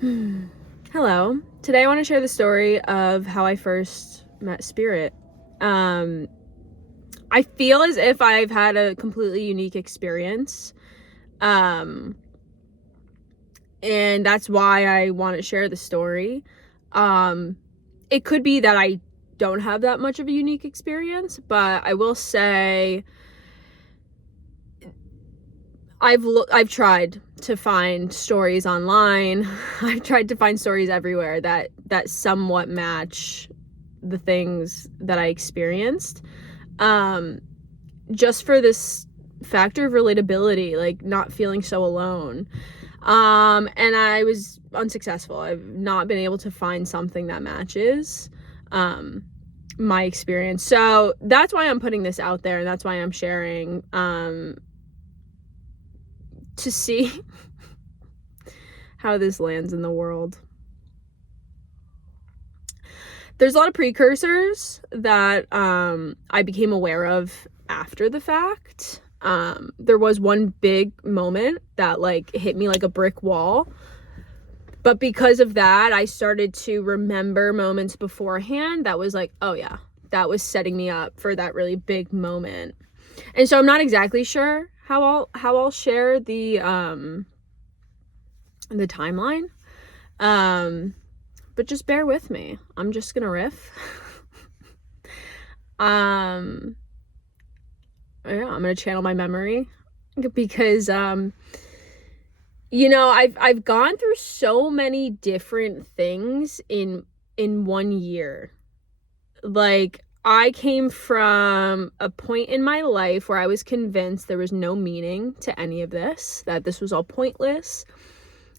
Hello. Today I want to share the story of how I first met Spirit. I feel as if I've had a completely unique experience. And that's why I want to share the story. It could be that I don't have that much of a unique experience, but I will say I've tried to find stories online. I've tried to find stories everywhere that somewhat match the things that I experienced. Just for this factor of relatability, like not feeling so alone. And I was unsuccessful. I've not been able to find something that matches my experience. So that's why I'm putting this out there, and that's why I'm sharing to see how this lands in the world. There's a lot of precursors that I became aware of after the fact. There was one big moment that like hit me like a brick wall. But because of that, I started to remember moments beforehand that was like, oh yeah, that was setting me up for that really big moment. And so I'm not exactly sure how I'll share the timeline. But just bear with me. I'm just gonna riff. Yeah, I'm gonna channel my memory because I've gone through so many different things in 1 year. Like, I came from a point in my life where I was convinced there was no meaning to any of this, that this was all pointless,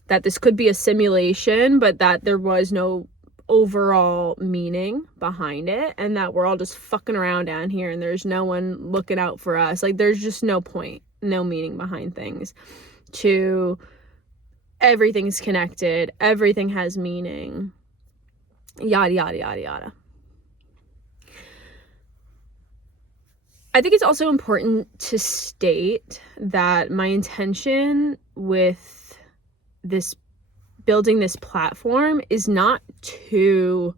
that this could be a simulation, but that there was no overall meaning behind it, and that we're all just fucking around down here and there's no one looking out for us. Like, there's just no point, no meaning behind things, to everything's connected, everything has meaning, yada yada yada yada. I think it's also important to state that my intention with this building this platform is not to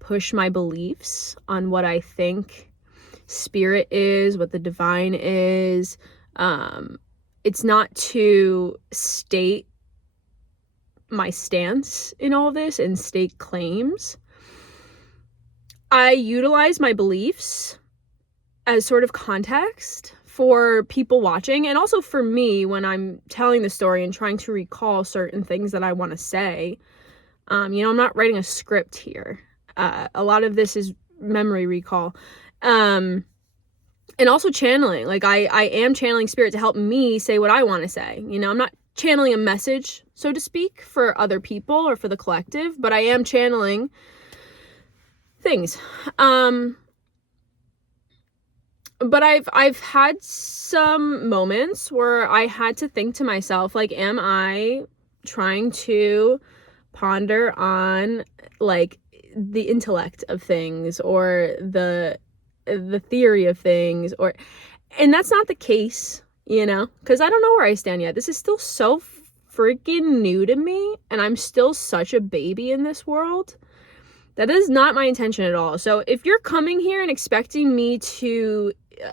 push my beliefs on what I think spirit is, what the divine is. It's not to state my stance in all this and state claims. I utilize my beliefs as sort of context for people watching, and also for me when I'm telling the story and trying to recall certain things that I want to say. I'm not writing a script here. A lot of this is memory recall. And also channeling. Like, I am channeling spirit to help me say what I want to say. I'm not channeling a message, so to speak, for other people or for the collective, but I am channeling things. But I've had some moments where I had to think to myself, like, am I trying to ponder on like the intellect of things or the theory of things, and that's not the case, because I don't know where I stand yet. This is still so freaking new to me, and I'm still such a baby in this world. That is not my intention at all. So if you're coming here and expecting me to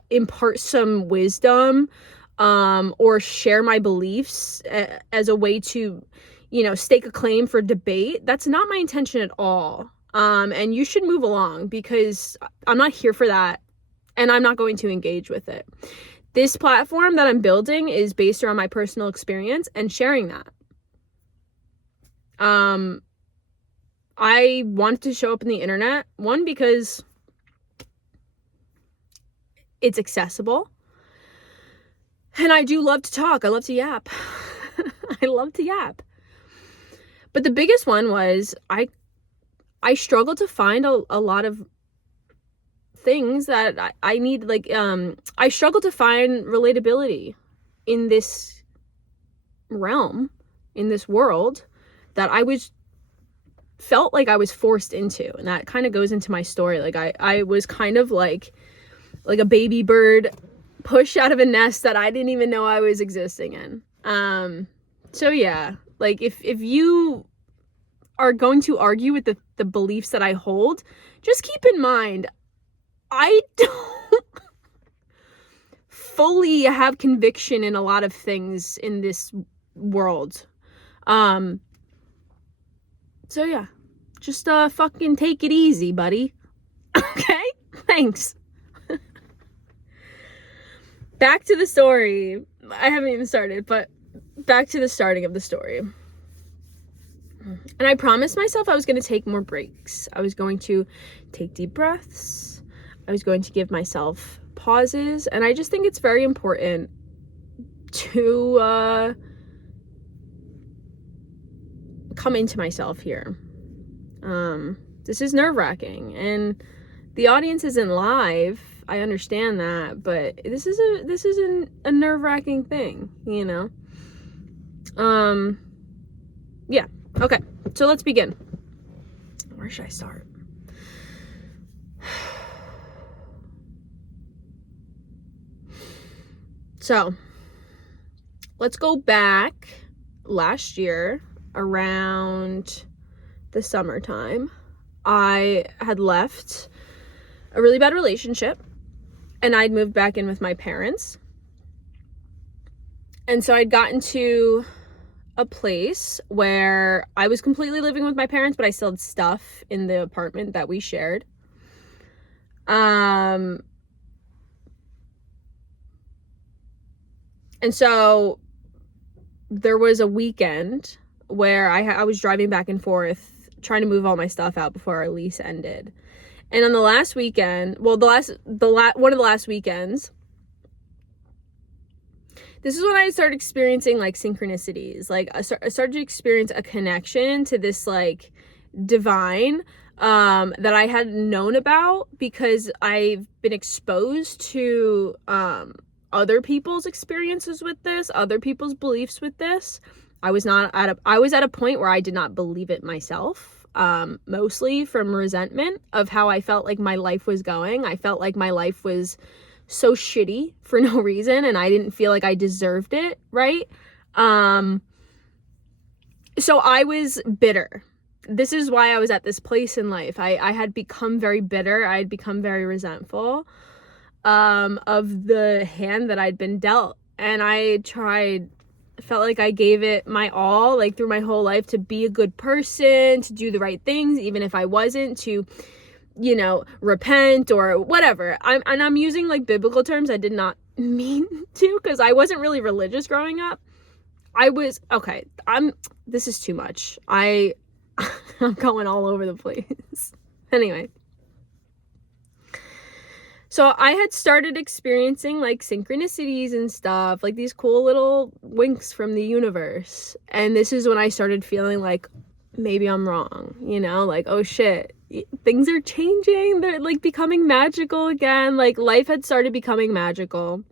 impart some wisdom or share my beliefs as a way to stake a claim for debate, that's not my intention at all. And you should move along, because I'm not here for that, and I'm not going to engage with it. This platform that I'm building is based around my personal experience and sharing that. I wanted to show up in the internet, one, because it's accessible, and I do love to talk. I love to yap. I love to yap. But the biggest one was I struggled to find a lot of things that I need. Like, I struggled to find relatability in this realm, in this world that felt like I was forced into. And that kind of goes into my story. Like, I was kind of like a baby bird pushed out of a nest that I didn't even know I was existing in. So yeah, like, if you are going to argue with the beliefs that I hold, just keep in mind, I don't fully have conviction in a lot of things in this world. So yeah, just fucking take it easy, buddy. Okay? Thanks. Back to the story. I haven't even started, but back to the starting of the story. And I promised myself I was going to take more breaks. I was going to take deep breaths. I was going to give myself pauses. And I just think it's very important to come into myself here. This is nerve-wracking, and the audience isn't live. I understand that, but this is a nerve-wracking thing, you know? Yeah. Okay. So let's begin. Where should I start? So, let's go back last year around the summertime. I had left a really bad relationship and I'd moved back in with my parents. And so I'd gotten to a place where I was completely living with my parents, but I still had stuff in the apartment that we shared. And so there was a weekend where I was driving back and forth trying to move all my stuff out before our lease ended. And on the last weekend, one of the last weekends, this is when I started experiencing like synchronicities. Like I started to experience a connection to this like divine that I hadn't known about because I've been exposed to other people's experiences with this, other people's beliefs with this. I was at a point where I did not believe it myself, mostly from resentment of how I felt like my life was going. I felt like my life was so shitty for no reason, and I didn't feel like I deserved it, right? So I was bitter. This is why I was at this place in life. I had become very bitter. I had become very resentful of the hand that I'd been dealt. And I felt like I gave it my all, like through my whole life, to be a good person, to do the right things, even if I wasn't, to, you know, repent or whatever. I'm using like biblical terms. I did not mean to, because I wasn't really religious growing up. This is too much. I'm going all over the place. Anyway. So I had started experiencing like synchronicities and stuff, like these cool little winks from the universe. And this is when I started feeling like maybe I'm wrong, you know, like, oh shit, things are changing. They're like becoming magical again. Like life had started becoming magical.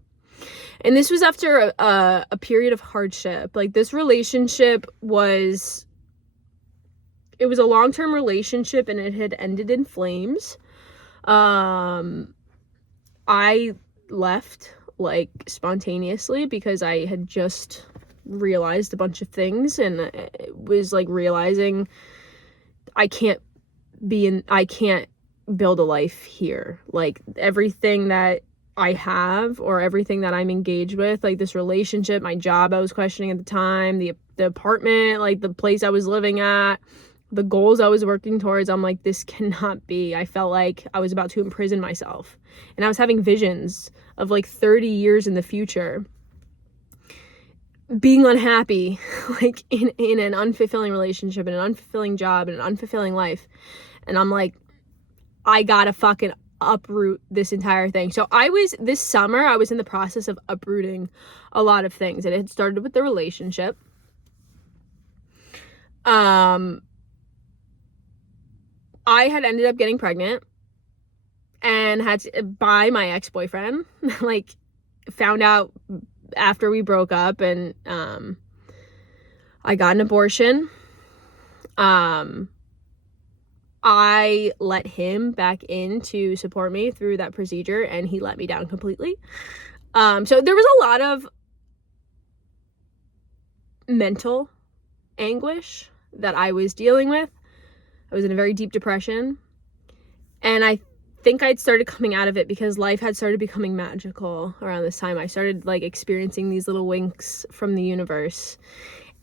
And this was after a period of hardship. Like this relationship it was a long-term relationship and it had ended in flames. I left like spontaneously because I had just realized a bunch of things, and it was like realizing I can't build a life here. Like everything that I have or everything that I'm engaged with, like this relationship, my job I was questioning at the time, the apartment, like the place I was living at, the goals I was working towards, I'm like, this cannot be. I felt like I was about to imprison myself. And I was having visions of like 30 years in the future being unhappy, like in an unfulfilling relationship, in an unfulfilling job, in an unfulfilling life. And I'm like, I gotta fucking uproot this entire thing. So this summer, I was in the process of uprooting a lot of things. And it had started with the relationship. I had ended up getting pregnant and had to by my ex-boyfriend, like found out after we broke up, and I got an abortion. I let him back in to support me through that procedure, and he let me down completely. So there was a lot of mental anguish that I was dealing with. I was in a very deep depression. And I think I'd started coming out of it because life had started becoming magical around this time. I started like experiencing these little winks from the universe.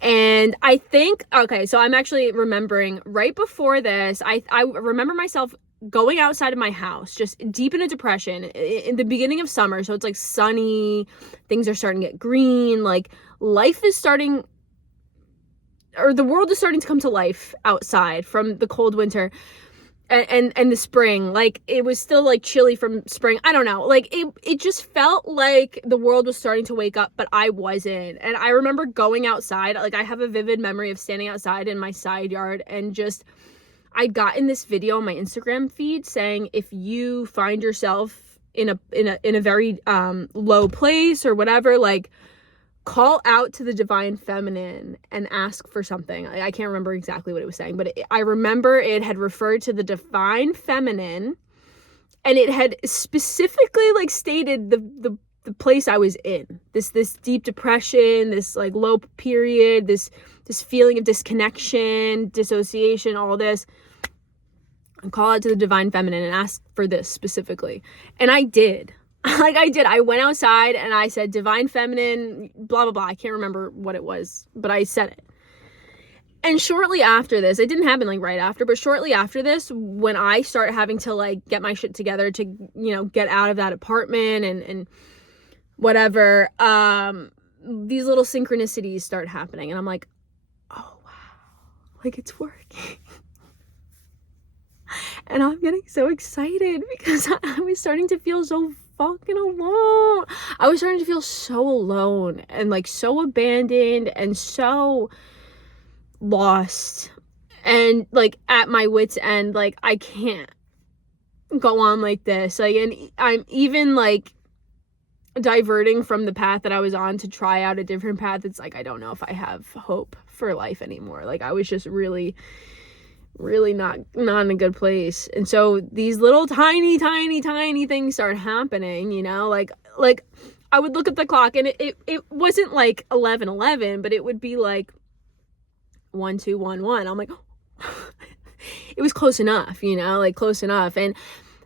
And I think, okay, so I'm actually remembering right before this, I remember myself going outside of my house, just deep in a depression in the beginning of summer. So it's like sunny, things are starting to get green, like life is starting, or the world is starting to come to life outside from the cold winter. And the spring, like it was still like chilly from spring. I don't know, like it just felt like the world was starting to wake up, but I wasn't. And I remember going outside, like I have a vivid memory of standing outside in my side yard and just, I'd gotten this video on my Instagram feed saying, if you find yourself in a very low place or whatever, like call out to the divine feminine and ask for something. I can't remember exactly what it was saying, but I remember it had referred to the divine feminine, and it had specifically like stated the place I was in. This deep depression, this like low period, this feeling of disconnection, dissociation, all this. And call out to the divine feminine and ask for this specifically. And I did. Like I did. I went outside and I said, divine feminine, blah, blah, blah. I can't remember what it was, but I said it. And shortly after this, it didn't happen like right after, but shortly after this, when I start having to like get my shit together to, you know, get out of that apartment and whatever, these little synchronicities start happening. And I'm like, oh, wow, like it's working. And I'm getting so excited because I was starting to feel so fucking alone. I was starting to feel so alone and like so abandoned and so lost and like at my wit's end. Like I can't go on like this. Like, and I'm even like diverting from the path that I was on to try out a different path. It's like I don't know if I have hope for life anymore. Like I was just really not in a good place. And so these little tiny things start happening, you know, like I would look at the clock and it wasn't like 11:11, but it would be like 12:11. I'm like, it was close enough, you know, like close enough. And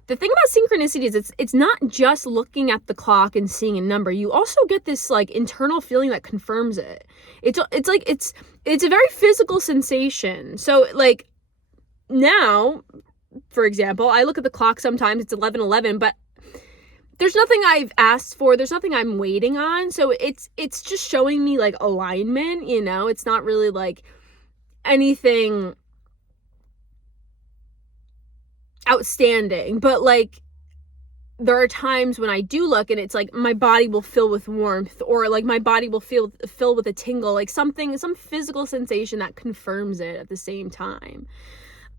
the thing about synchronicity is it's not just looking at the clock and seeing a number. You also get this like internal feeling that confirms it. It's like it's a very physical sensation. So like now, for example, I look at the clock sometimes, it's 11:11, but there's nothing I've asked for, there's nothing I'm waiting on, so it's just showing me like alignment, you know. It's not really like anything outstanding, but like there are times when I do look and it's like my body will fill with warmth, or like my body will fill with a tingle, like some physical sensation that confirms it at the same time.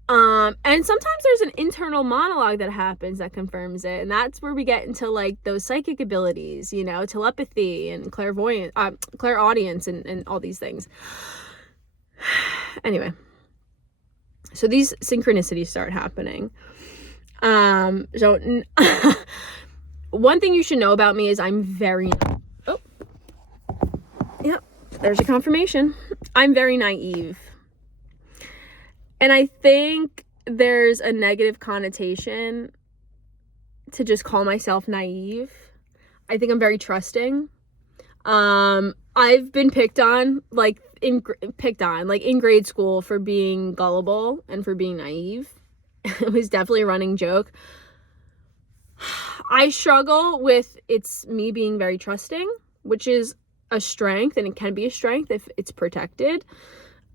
And sometimes there's an internal monologue that happens that confirms it. And that's where we get into like those psychic abilities, you know, telepathy and clairaudience and all these things. Anyway, so these synchronicities start happening. So one thing you should know about me is I'm very, there's your confirmation. I'm very naive. And I think there's a negative connotation to just call myself naive. I think I'm very trusting. I've been picked on in grade school for being gullible and for being naive. It was definitely a running joke. I struggle with it's me being very trusting, which is a strength, and it can be a strength if it's protected.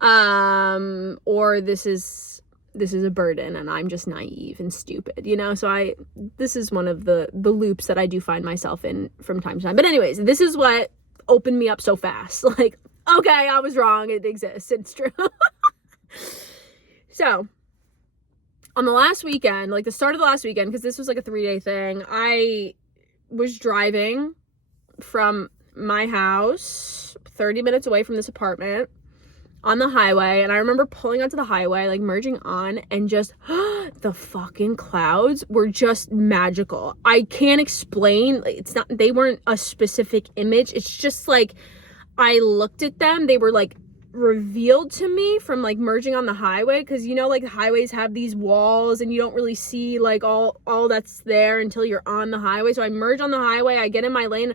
Or this is a burden and I'm just naive and stupid, you know? So this is one of the loops that I do find myself in from time to time. But anyways, this is what opened me up so fast. Like, okay, I was wrong. It exists. It's true. So on the last weekend, like the start of the last weekend, because this was like a 3-day thing, I was driving from my house 30 minutes away from this apartment on the highway, and I remember pulling onto the highway, like merging on, and just the fucking clouds were just magical. I can't explain. They weren't a specific image. It's just like I looked at them, they were like revealed to me from like merging on the highway, because you know, like the highways have these walls and you don't really see like all that's there until you're on the highway. So I merge on the highway, I get in my lane.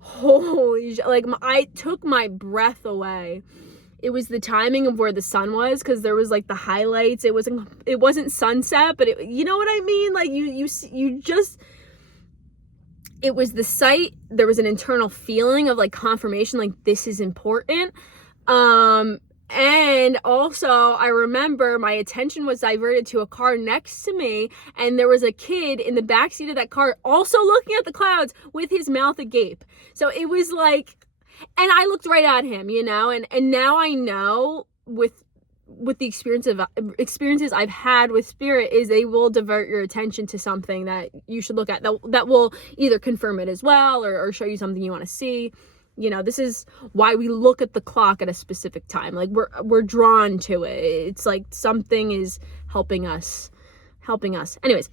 Holy shit, like I took my breath away. It was the timing of where the sun was, because there was like the highlights. It wasn't sunset, but you know what I mean? Like you just, it was the sight. There was an internal feeling of like confirmation, like this is important. And also I remember my attention was diverted to a car next to me, and there was a kid in the backseat of that car also looking at the clouds with his mouth agape. So it was like, and I looked right at him, you know, and now I know with the experiences I've had with spirit, is they will divert your attention to something that you should look at, that will either confirm it as well, or show you something you want to see. You know, this is why we look at the clock at a specific time. Like we're drawn to it. It's like something is helping us. Anyways,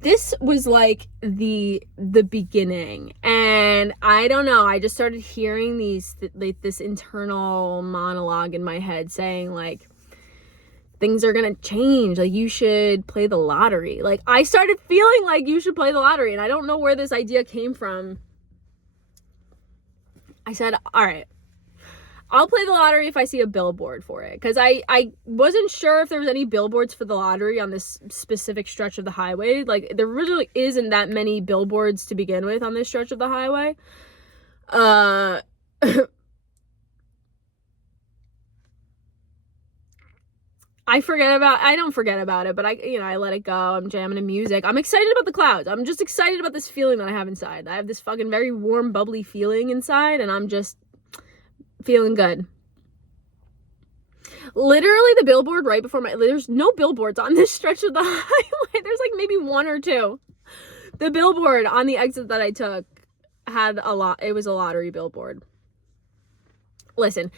this was like the beginning, and I don't know, I just started hearing this internal monologue in my head saying like, things are gonna change, like you should play the lottery. Like I started feeling like you should play the lottery, and I don't know where this idea came from. I said, all right, I'll play the lottery if I see a billboard for it, because I wasn't sure if there was any billboards for the lottery on this specific stretch of the highway. Like there really isn't that many billboards to begin with on this stretch of the highway. I don't forget about it, but I let it go. I'm jamming to music. I'm excited about the clouds. I'm just excited about this feeling that I have inside. I have this fucking very warm, bubbly feeling inside, and I'm just feeling good. Literally the billboard right before there's no billboards on this stretch of the highway. There's like maybe one or two. The billboard on the exit that I took had it was a lottery billboard. Listen,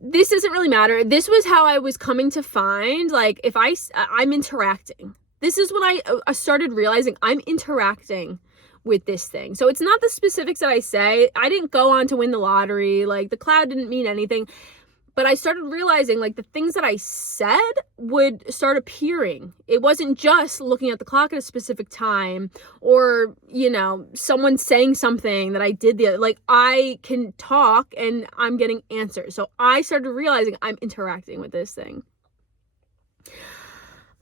this doesn't really matter. This was how I was coming to find, like, if I'm interacting. This is when I started realizing I'm interacting with this thing. So it's not the specifics that I say. I didn't go on to win the lottery. Like the cloud didn't mean anything. But I started realizing like the things that I said would start appearing. It wasn't just looking at the clock at a specific time, or, you know, someone saying something that I did like I can talk and I'm getting answers. So I started realizing I'm interacting with this thing.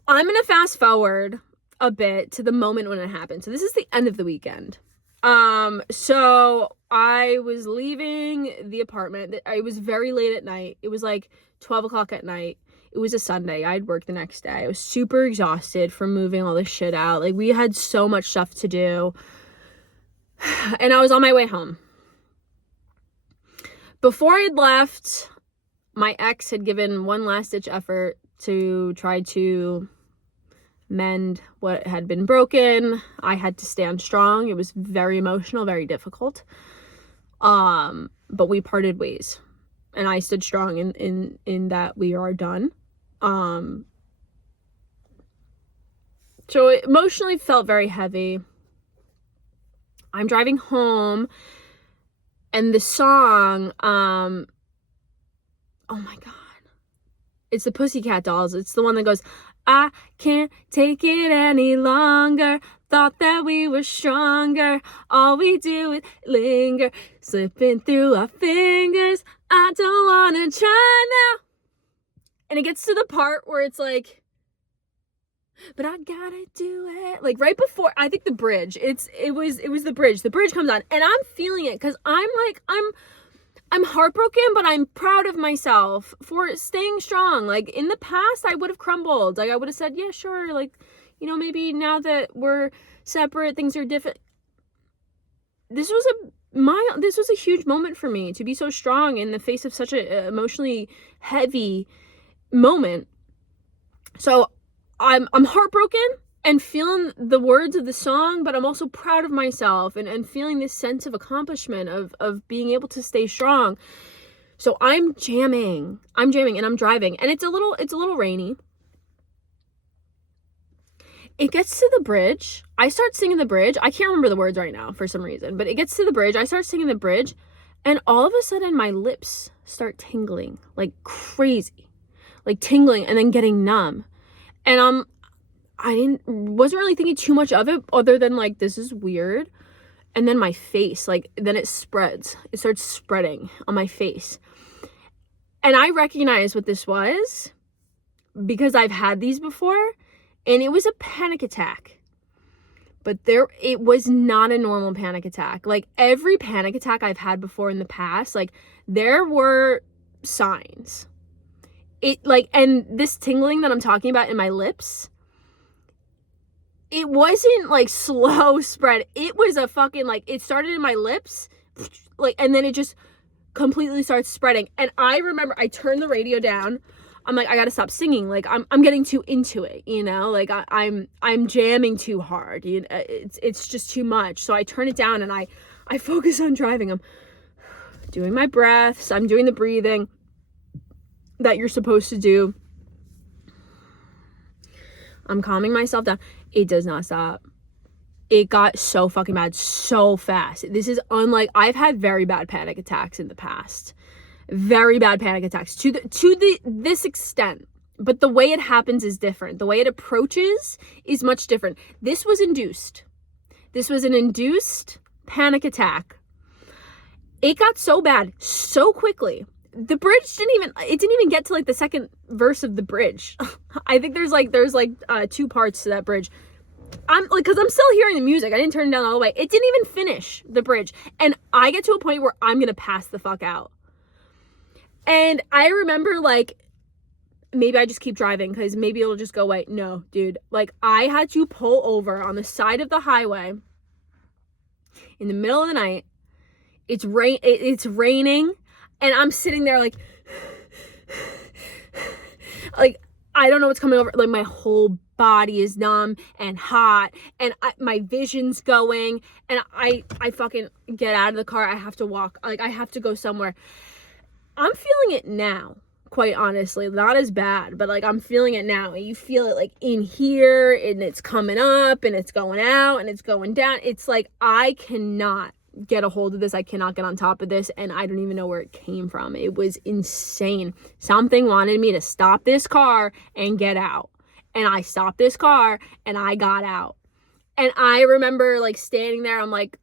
I'm going to fast forward a bit to the moment when it happened. So this is the end of the weekend. So I was leaving the apartment. It was very late at night. It was like 12 o'clock at night. It was a Sunday. I'd work the next day. I was super exhausted from moving all this shit out. Like we had so much stuff to do. And I was on my way home. Before I'd left, my ex had given one last ditch effort to try to mend what had been broken. I had to stand strong. It was very emotional, very difficult. But we parted ways, and I stood strong in that we are done. So it emotionally felt very heavy. I'm driving home, and the song, oh my God, it's the Pussycat Dolls. It's the one that goes, I can't take it any longer. Thought that we were stronger. All we do is linger, slipping through our fingers. I don't wanna try now. And it gets to the part where it's like, but I gotta do it. Like right before, I think the bridge. It was the bridge. The bridge comes on, and I'm feeling it because I'm heartbroken, but I'm proud of myself for staying strong. Like in the past, I would have crumbled. Like I would have said, yeah, sure. Like, you know, maybe now that we're separate, things are different. This was a huge moment for me to be so strong in the face of such a emotionally heavy moment. So I'm heartbroken and feeling the words of the song, but I'm also proud of myself and feeling this sense of accomplishment of being able to stay strong. So I'm jamming and I'm driving, and it's a little rainy. It gets to the bridge. I start singing the bridge. I can't remember the words right now for some reason, but it gets to the bridge. I start singing the bridge, And all of a sudden my lips start tingling like crazy, like tingling and then getting numb. And wasn't really thinking too much of it other than like, this is weird. And then my face, like, then it spreads. It starts spreading on my face. And I recognize what this was because I've had these before, and it was a panic attack. But it was not a normal panic attack. Like, every panic attack I've had before in the past, like, there were signs. And this tingling that I'm talking about in my lips, it wasn't like slow spread. It was a fucking, like, it started in my lips, like, and then it just completely starts spreading. And I remember I turned the radio down. I'm like, I gotta stop singing. Like, I'm getting too into it, you know? Like, I'm jamming too hard. You know, it's just too much. So I turn it down and I focus on driving. I'm doing my breaths. I'm doing the breathing that you're supposed to do. I'm calming myself down. It does not stop. It got so fucking bad so fast. This is unlike, I've had very bad panic attacks in the past. Very bad panic attacks to this extent. But the way it happens is different. The way it approaches is much different. This was induced. This was an induced panic attack. It got so bad so quickly. The bridge didn't even get to like the second verse of the bridge. I think there's like 2 parts to that bridge. I'm like, cause I'm still hearing the music. I didn't turn it down all the way. It didn't even finish the bridge. And I get to a point where I'm gonna pass the fuck out. And I remember like, maybe I just keep driving because maybe it'll just go away. No, dude. Like, I had to pull over on the side of the highway in the middle of the night. It's raining. And I'm sitting there like I don't know what's coming over. Like, my whole body is numb and hot, and my vision's going, and I fucking get out of the car. I have to walk. Like, I have to go somewhere. I'm feeling it now, quite honestly. Not as bad, but like, I'm feeling it now. You feel it like in here, and it's coming up, and it's going out, and it's going down. It's like, I cannot get a hold of this. I cannot get on top of this, and I don't even know where it came from. It was insane. Something wanted me to stop this car and get out, and I stopped this car and I got out. And I remember like standing there. I'm like,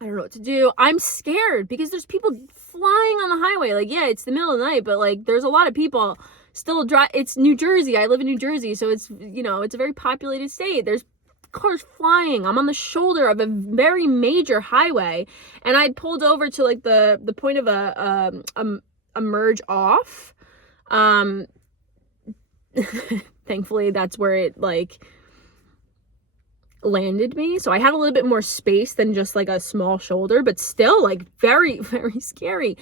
I don't know what to do. I'm scared because there's people flying on the highway. Like, yeah, it's the middle of the night, but like, there's a lot of people still drive. It's New Jersey. I live in New Jersey, so it's, you know, it's a very populated state. There's cars flying. I'm on the shoulder of a very major highway, and I'd pulled over to like the point of a merge off. Thankfully that's where it like landed me, so I had a little bit more space than just like a small shoulder, but still like very, very scary.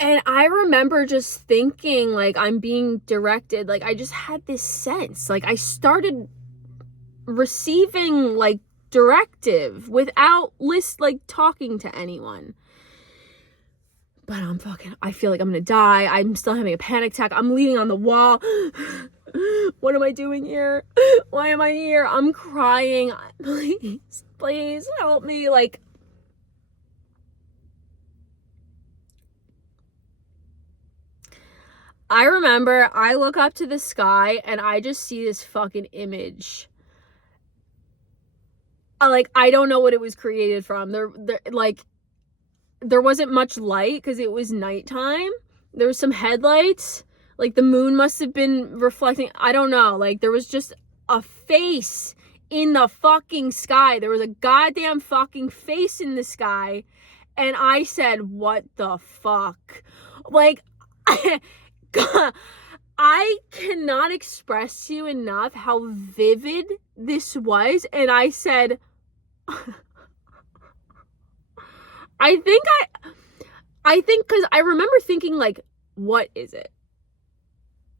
And I remember just thinking, like, I'm being directed. Like, I just had this sense. Like, I started receiving, like, directive without talking to anyone. But I feel like I'm gonna die. I'm still having a panic attack. I'm leaning on the wall. What am I doing here? Why am I here? I'm crying. Please help me. Like, I remember I look up to the sky and I just see this fucking image. Like, I don't know what it was created from. There wasn't much light because it was nighttime. There was some headlights. Like, the moon must have been reflecting. I don't know. Like, there was just a face in the fucking sky. There was a goddamn fucking face in the sky. And I said, what the fuck? Like, I cannot express to you enough how vivid this was. And I said, I think because I remember thinking, like, what is it?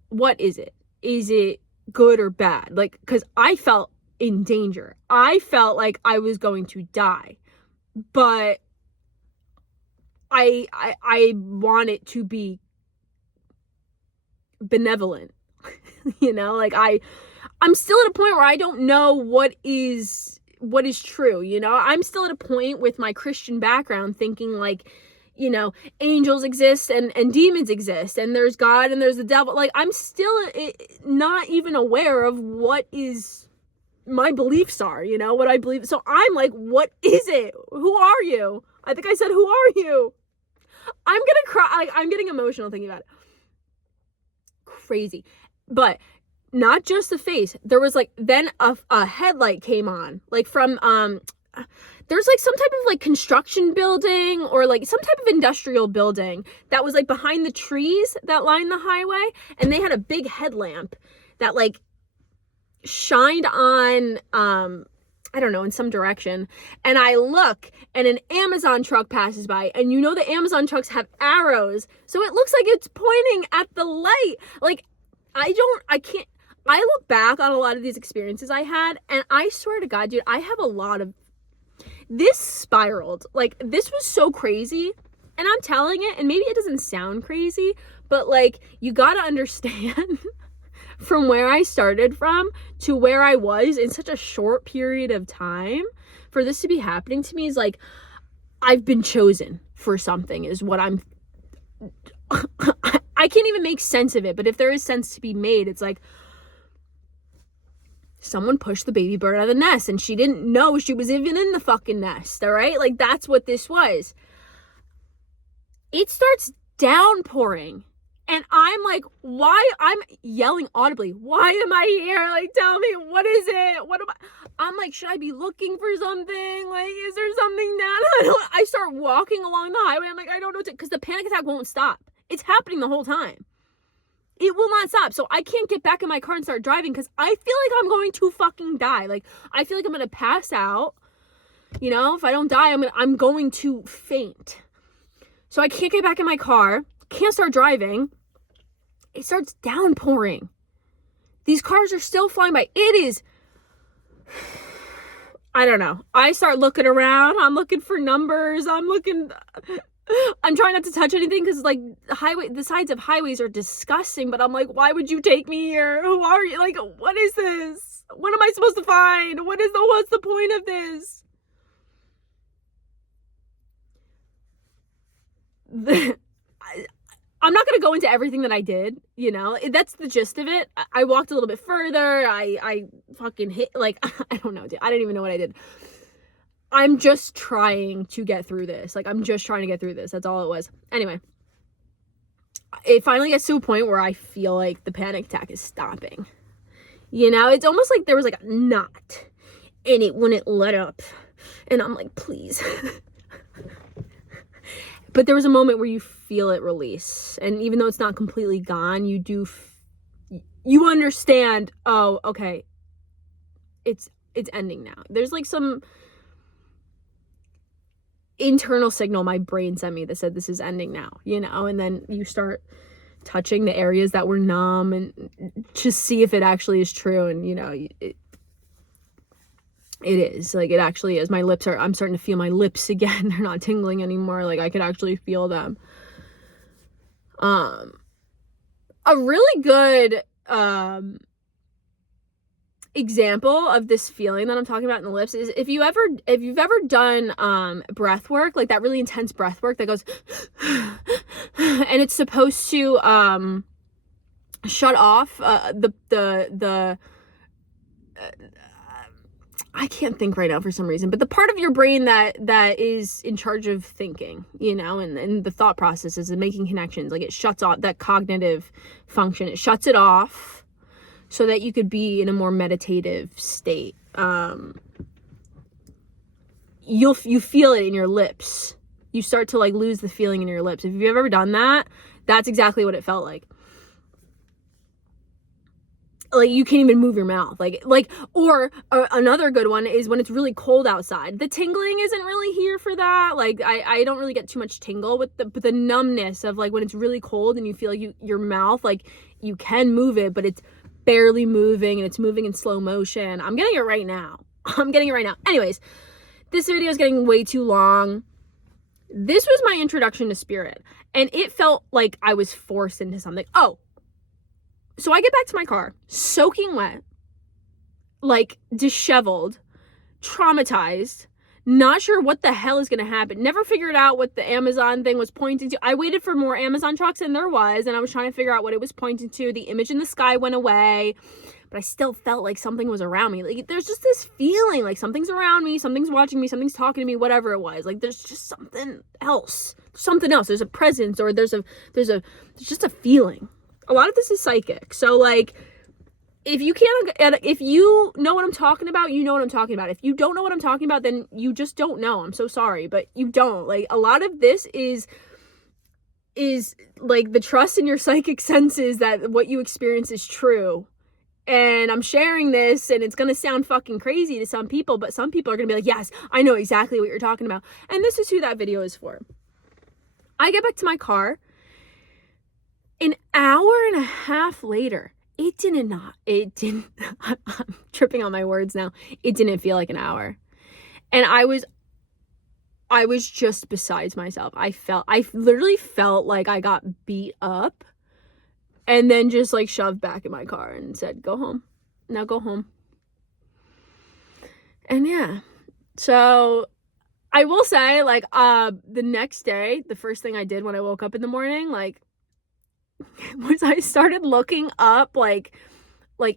What is it? Is it good or bad? Like, because I felt in danger. I felt like I was going to die. But I want it to be benevolent. You know, like, I'm still at a point where I don't know what is what is true, you know? I'm still at a point with my Christian background thinking like, you know, angels exist and demons exist and there's God and there's the devil. Like, I'm still not even aware of what is my beliefs are, you know, what I believe. So I'm like, what is it? Who are you? I think I said, who are you? I'm gonna cry. Like, I'm getting emotional thinking about it. Crazy. But not just the face. There was like, then a headlight came on, like from, there's like some type of like construction building or like some type of industrial building that was like behind the trees that line the highway. And they had a big headlamp that like shined on, I don't know, in some direction. And I look and an Amazon truck passes by, and you know the Amazon trucks have arrows. So it looks like it's pointing at the light. Like, I look back on a lot of these experiences I had, and I swear to God, dude, I have a lot of, this spiraled. Like, this was so crazy, and I'm telling it, and maybe it doesn't sound crazy, but like, you gotta understand from where I started from to where I was in such a short period of time, for this to be happening to me is like, I've been chosen for something, is what I'm, I can't even make sense of it, but if there is sense to be made, it's like, someone pushed the baby bird out of the nest and she didn't know she was even in the fucking nest, all right? Like, that's what this was. It starts downpouring. And I'm like, why? I'm yelling audibly, why am I here? Like, tell me, what is it? What am I? I'm like, should I be looking for something? Like, is there something down? I start walking along the highway. I'm like, I don't know, because the panic attack won't stop. It's happening the whole time. It will not stop. So I can't get back in my car and start driving because I feel like I'm going to fucking die. Like, I feel like I'm going to pass out. You know, if I don't die, I'm going to faint. So I can't get back in my car. Can't start driving. It starts downpouring. These cars are still flying by. It is, I don't know. I start looking around. I'm looking for numbers. I'm trying not to touch anything because like the sides of highways are disgusting, but I'm like, why would you take me here? Who are you? Like, what is this? What am I supposed to find? What's the point of this? I'm not going to go into everything that I did, you know, that's the gist of it. I walked a little bit further. I fucking hit, like, I don't know, dude. I didn't even know what I did. I'm just trying to get through this. Like, I'm just trying to get through this. That's all it was. Anyway, it finally gets to a point where I feel like the panic attack is stopping. You know, it's almost like there was like a knot and it wouldn't let up. And I'm like, please. But there was a moment where you feel it release. And even though it's not completely gone, you understand, oh, okay, it's ending now. There's like some internal signal my brain sent me that said this is ending now, you know, and then you start touching the areas that were numb and just see if it actually is true. And, you know, it is, like, it actually is. I'm starting to feel my lips again. They're not tingling anymore. Like, I could actually feel them. A really good example of this feeling that I'm talking about in the lips is if you've ever done breath work, like that really intense breath work that goes and it's supposed to shut off the I can't think right now for some reason, but the part of your brain that is in charge of thinking, you know, and the thought processes and making connections, like it shuts off that cognitive function. It shuts it off so that you could be in a more meditative state. You feel it in your lips. You start to like lose the feeling in your lips. If you've ever done that, that's exactly what it felt like. Like, you can't even move your mouth. Or another good one is when it's really cold outside. The tingling isn't really here for that. Like, I don't really get too much tingle with but the numbness of like when it's really cold and you feel like your mouth, like you can move it, but it's barely moving and it's moving in slow motion. I'm getting it right now. Anyways, this video is getting way too long. This was my introduction to spirit, and it felt like I was forced into something. Oh, so I get back to my car, soaking wet, like disheveled, traumatized, not sure what the hell is going to happen. Never figured out what the Amazon thing was pointing to. I waited for more Amazon trucks than there was, and I was trying to figure out what it was pointing to. The image in the sky went away, but I still felt like something was around me. Like, there's just this feeling like something's around me, something's watching me, something's talking to me, whatever it was. Like, there's just something else. There's a presence, or there's just a feeling. A lot of this is psychic. So, like, if you know what I'm talking about, you know what I'm talking about. If you don't know what I'm talking about, then you just don't know. I'm so sorry, but you don't. Like, a lot of this is like the trust in your psychic senses that what you experience is true. And I'm sharing this, and it's going to sound fucking crazy to some people, but some people are going to be like, yes, I know exactly what you're talking about. And this is who that video is for. I get back to my car. An hour and a half later, I'm tripping on my words now. It didn't feel like an hour. And I was just besides myself. I literally felt like I got beat up and then just like shoved back in my car and said, go home. Now go home. And yeah, so I will say, like, the next day, the first thing I did when I woke up in the morning, like, was I started looking up like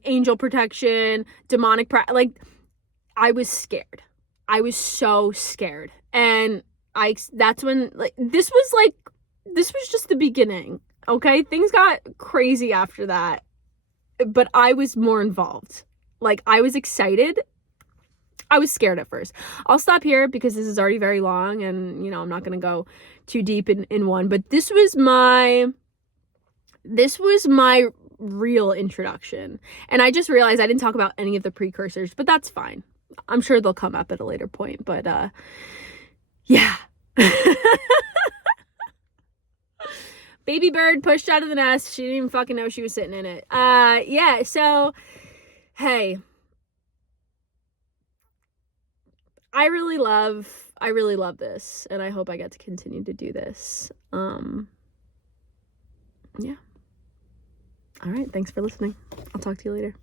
angel protection, demonic like, I was scared. I was so scared. And that's when, like, this was just the beginning. Okay? Things got crazy after that. But I was more involved. Like, I was excited. I was scared at first. I'll stop here because this is already very long, and, you know, I'm not going to go too deep in one, but this was my real introduction. And I just realized I didn't talk about any of the precursors, but that's fine. I'm sure they'll come up at a later point, but yeah. Baby bird pushed out of the nest. She didn't even fucking know she was sitting in it. Yeah, so hey, I really love this, and I hope I get to continue to do this. Yeah. All right, thanks for listening. I'll talk to you later.